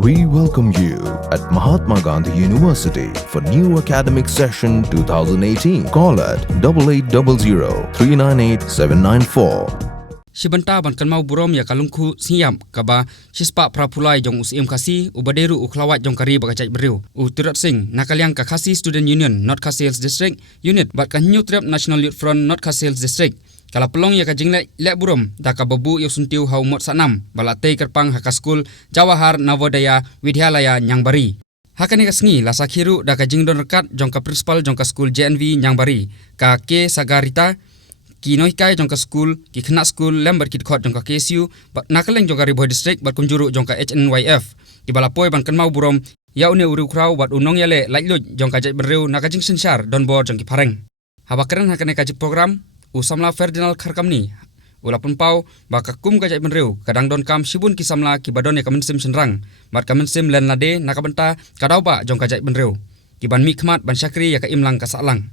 We welcome you at Mahatma Gandhi University for new academic session 2018. Call at 8800 398 794. Shibanta ban Kynmaw burom ya Lyngkhuh siam kaba shispa prapulai jong usim khasi ubaderu uklawat jong kari bagajai beriu U Tirot Singh nakaliang ka khasi Student Union Not Khasils District Unit bat ka New Trip National Youth Front Not Khasils District kala pelong ya ka jingle lek burom da ka babu yo suntiu hau mot sanam balate kerpang haka skul Jawahar Navodaya Widyalaya Nyangbari hakane ka sngi la sakhiru da ka jingdon rekat jong ka principal jong ka skul JNV Nyangbari ka ke sagarita Kynmaw jong ka skul ki khna skul lembar kit khot jong ka KSU bat nakaleng jong ka Bhoi district bat kunjuru jong ka HNYF di balapoi ban Kynmaw burom ya une uru krau bat unong yale lailut jong ka jai bereu nakajing sensyar don bor jong ki pareng habakren hakane ka program usamla Ferdinand Kharkamni ulapun pau baka kum ka jai bereu kadang don kam shibun ki samla ki badon ya kamen sim senrang bat kamen sim len lade nakabenta kadauba jong ka jai bereu ki ban mi khmat ban syakri ya ka imlang ka salang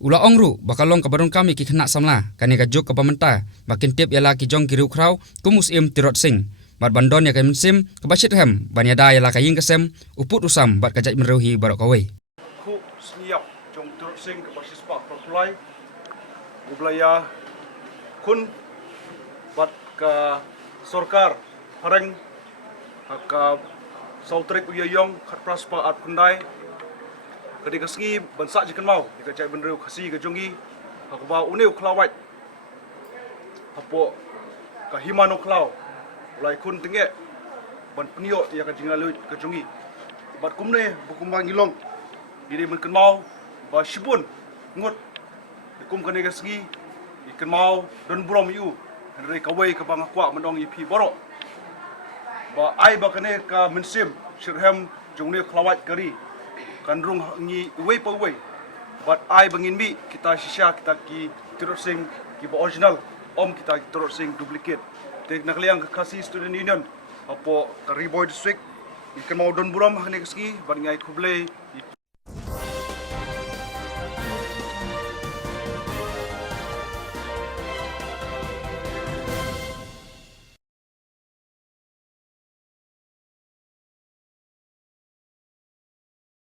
Ula ongru bakalong kabadon kami ki khna samla kani ka jok ka pamenta bakin tip yala ki jong ki riu krau kumus im Tirot Singh bat bandon ya kamen sim ka bashit hem ban yada yala ka ying kasem uput usam bat ka jai menreuhi barok kawai Lyngkhuh sniap jong Tirot Singh ka basis pak propulai ublaya kun bat ka sorkar hareng ka sautrik uyayong khat praspa at kundai ketika sengi bansak je Kynmaw jika cai benreu khasi ke jongi aku ba uneu klawat apo ka himano klaw ulai kun tenge ban penio ya ka jingalu ke jongi bat kumne bukumbang ilong diri men Kynmaw ba shibun ngut kum kane ka sengi di Kynmaw don burom yu henry kawai ka bang akwa menong ipi borok ba ai ba kane ka mensim shirhem jongne klawat kari kandrung ngi way pa way but ai bangin mi kita shisha kita ki Tirot Singh ki original om kita ki Tirot Singh duplicate tek nakliang kasi Student Union apo ka Bhoi district Kynmaw don burom hane ski ban ngai khuble